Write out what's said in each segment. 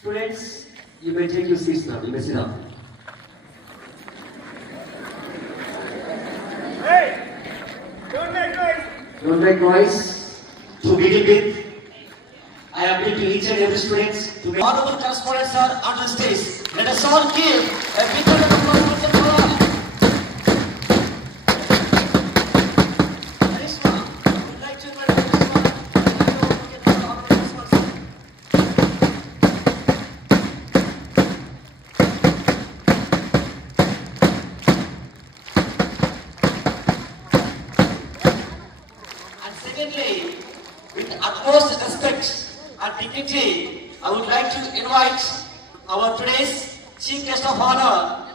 Students, you may take your seats now. You may sit down. Hey! Don't make noise! Don't make noise. To begin with, I appeal to each and every student to make honorable correspondents are on the stage. Let us all give a big round of applause for them all. Karishma, would like to invite Karishma. Get the honorable correspondents. And secondly, with utmost respect and dignity, I would like to invite our today's Chief Guest of Honor,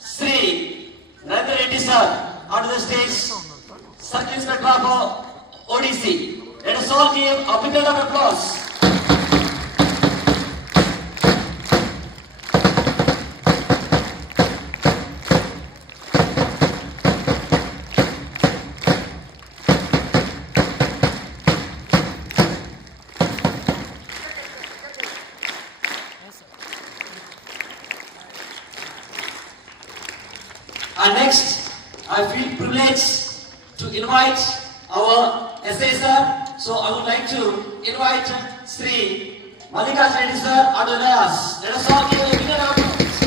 Sri Narendra Reddy sir, onto the stage, Circle Inspector of ODC. Let us all give a big round of applause. And next, I feel privileged to invite our SSR. So I would like to invite Sri Malika Reddy sir onto the dais. Let us all give a big round of applause.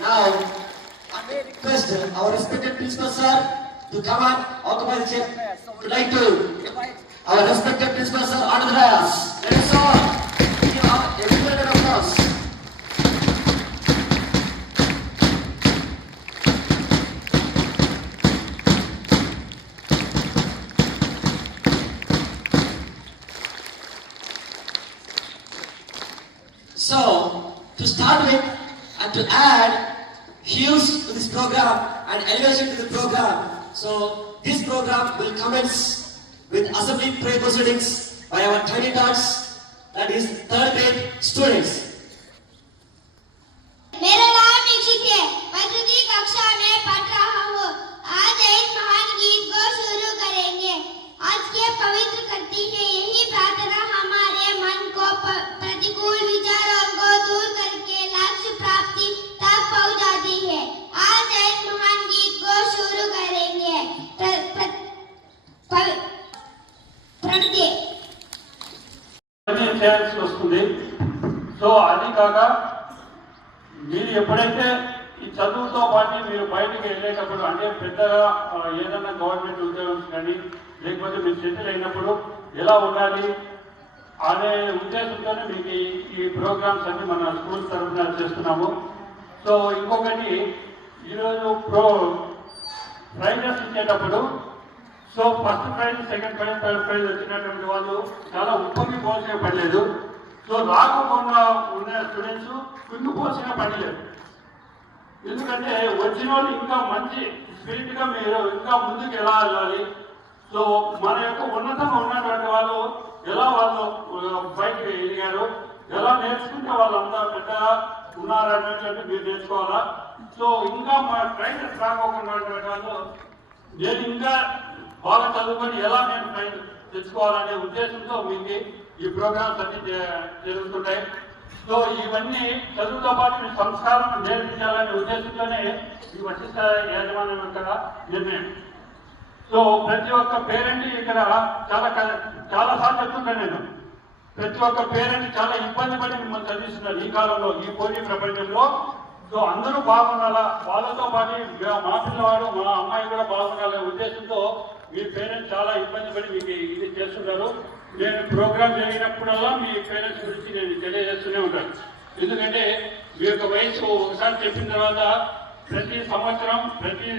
Now, I may request our respected principal sir to come and occupy the chair. Would like to invite our respected principal sir onto the dais. Let us all give a big round of applause. So, to start with and to add hues to this program and elevation to the program, so this program will commence with assembly prayer proceedings by our tiny tots, that is third grade students. मेरा नाम निक्षित है। मैं तृतीय कक्षा में पढ़ रहा हूँ। आज एक महान गीत को शुरू करेंगे। आज के पवित्र करती है यही प्रार्थना हमारे मन को प्रतिकूल विचारों को दूर करके लक्ष्य प्राप्ति तक पहुँचाती है। आज एक महान गीत को शुरू करेंगे। प्रत्यय చేయాల్సి వస్తుంది. సో అది కాక మీరు ఎప్పుడైతే ఈ చదువుతో పాటు మీరు బయటకు వెళ్ళేటప్పుడు అంటే పెద్దగా ఏదైనా గవర్నమెంట్ ఉద్యోగం కానీ లేకపోతే మీరు సెటిల్ అయినప్పుడు ఎలా ఉండాలి అనే ఉద్దేశంతోనే మీకు ఈ ప్రోగ్రామ్స్ అన్ని మన స్కూల్ తరఫున చేస్తున్నాము. సో ఇంకొకటి ఈరోజు ప్రైజెస్ ఇచ్చేటప్పుడు so first prize, second prize, third prize వచ్చినటువంటి వాళ్ళు చాలా ఉప్పొంగి పోల్చిన పడలేదు. సో రాకుండా ఉన్న స్టూడెంట్స్ కుంగి పోల్చిన పడలేదు. ఎందుకంటే వచ్చిన వాళ్ళు ఇంకా మంచి స్పిరిట్గా మీరు ఇంకా ముందుకు ఎలా వెళ్ళాలి, సో మన యొక్క ఉన్నతంగా ఉన్నటువంటి వాళ్ళు ఎలా వాళ్ళు బయటకు ఎదిగారు, ఎలా నేర్చుకుంటే వాళ్ళంతా పెద్దగా ఉన్నారనేటువంటి మీరు నేర్చుకోవాలా. సో ఇంకా మా ట్రైనర్స్ రాకోకుండా వాళ్ళు నేను ఇంకా బాగా చదువుకొని ఎలా నేను ట్రైన్ తెచ్చుకోవాలనే ఉద్దేశంతో మీకు ఈ ప్రోగ్రామ్స్ అన్ని జరుగుతుంటాయి. సో ఇవన్నీ చదువుతో పాటు మీ సంస్కారం నేర్పించాలనే ఉద్దేశంతోనే ఈ వశిష్ట యాజమాన్యం యొక్క నిర్ణయం. సో ప్రతి ఒక్క పేరెంట్ ఇక్కడ చాలా సార్లు చెప్తుంటాను నేను, ప్రతి ఒక్క పేరెంట్ చాలా ఇబ్బంది పడి మిమ్మల్ని చదివిస్తున్నారు ఈ కాలంలో, ఈ పోటీ ప్రపంచంలో. సో అందరూ బాగుండాలా, వాళ్ళతో పాటు మా పిల్లవాడు మా అమ్మాయి కూడా బాగుండాలనే ఉద్దేశంతో మీ పేరెంట్స్ చాలా ఇబ్బంది పడి మీకు ఇది చేస్తున్నారు. నేను ప్రోగ్రామ్ జరిగినప్పుడల్లా మీ పేరెంట్స్ గురించి నేను తెలియజేస్తూనే ఉంటాను. ఎందుకంటే మీ యొక్క వయసు ఒకసారి చెప్పిన తర్వాత ప్రతి సంవత్సరం, ప్రతి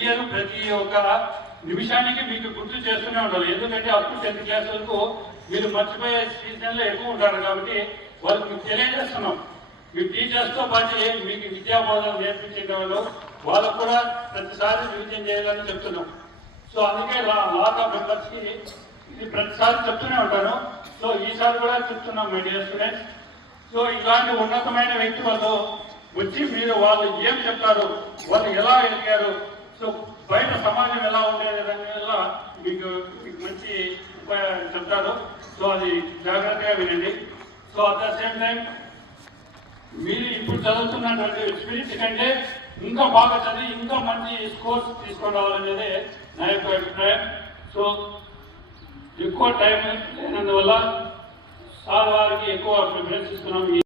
ఇయర్, ప్రతి ఒక్క నిమిషానికి మీకు గుర్తు చేస్తూనే ఉండాలి. ఎందుకంటే అప్ టు 10th క్లాస్ వరకు మీరు మర్చిపోయే సీజన్లో ఎక్కువ ఉంటారు కాబట్టి వాళ్ళకి మీకు తెలియజేస్తున్నాం. మీ టీచర్స్తో పాటు మీకు విద్యాబోధన నేర్పించే వాళ్ళకు కూడా ప్రతిసారి రివిజన్ చేయాలని చెప్తున్నాం. సో అందుకే లాట్ ఆఫ్ మెంబర్స్కి ఇది ప్రతిసారి చెప్తూనే ఉంటాను. సో ఈసారి కూడా చెప్తున్నాం మై డియర్ స్టూడెంట్స్. సో ఇలాంటి ఉన్నతమైన వ్యక్తులతో వచ్చి మీరు వాళ్ళు ఏం చెప్తారు, వాళ్ళు ఎలా ఎదిగారు, సో బయట సమాజం ఎలా ఉండే విధంగా మీకు మంచి చెప్తారు. సో అది జాగ్రత్తగా వినండి. So at the same time మీరు ఇప్పుడు చదువుతున్నటువంటి స్పిరిట్ కంటే ఇంకా బాగా చదివి ఇంకా మంచి స్కోర్స్ తీసుకొని రావాలనేది నా యొక్క అభిప్రాయం. సో ఎక్కువ టైం లేనందువల్ల సార్ వారికి ఎక్కువ ప్రిఫరెన్స్ ఇస్తున్నాం.